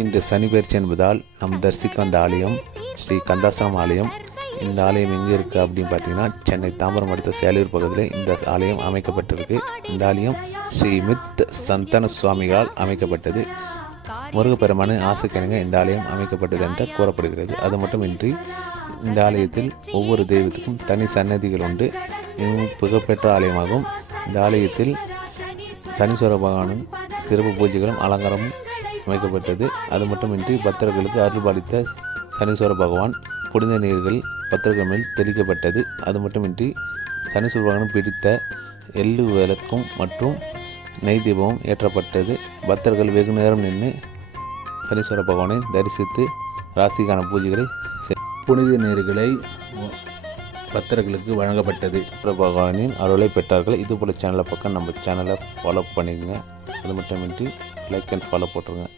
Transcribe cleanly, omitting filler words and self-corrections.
இன்று சனி பயிற்சி என்பதால் நாம் தரிசிக்க வந்த ஆலயம் ஸ்ரீ கந்தாசனம் ஆலயம். இந்த ஆலயம் எங்கே இருக்குது அப்படின்னு பார்த்தீங்கன்னா, சென்னை தாம்பரம் அடுத்த சேலையூர் பகுதியில் இந்த ஆலயம் அமைக்கப்பட்டிருக்கு. இந்த ஆலயம் ஸ்ரீமித் சந்தன சுவாமிகளால் அமைக்கப்பட்டது. முருகப்பெருமான ஆசைக்கிணங்க இந்த ஆலயம் அமைக்கப்பட்டது என்று கூறப்படுகிறது. அது மட்டுமின்றி இந்த ஆலயத்தில் ஒவ்வொரு தெய்வத்துக்கும் தனி சன்னதிகள் உண்டு. மிகவும் புகழ்பெற்ற ஆலயமாகும். இந்த ஆலயத்தில் சனீஸ்வர பகவானின் சிறப்பு பூஜைகளும் அலங்காரமும் அமைக்கப்பட்டது. அது மட்டுமின்றி பக்தர்களுக்கு அருள்பாலித்த சனீஸ்வர பகவான் புனித நீர்கள் பக்தர்கள் மேல் தெளிக்கப்பட்டது. அது மட்டுமின்றி சனீஸ்வர பகவான் பிடித்த எள்ளு விளக்கும் மற்றும் நெய் தீபமும் ஏற்றப்பட்டது. பக்தர்கள் வெகு நேரம் நின்று சனீஸ்வர பகவானை தரிசித்து ராசிக்கான பூஜைகளை புனித நீர்களை பக்தர்களுக்கு வழங்கப்பட்டது. பகவானின் அருளை பெற்றார்கள். இதுபோல் சேனலை பக்கம் நம்ம சேனலை ஃபாலோ பண்ணிடுங்க. அது மட்டுமின்றி லைக் அண்ட் ஃபாலோ போட்டுருங்க.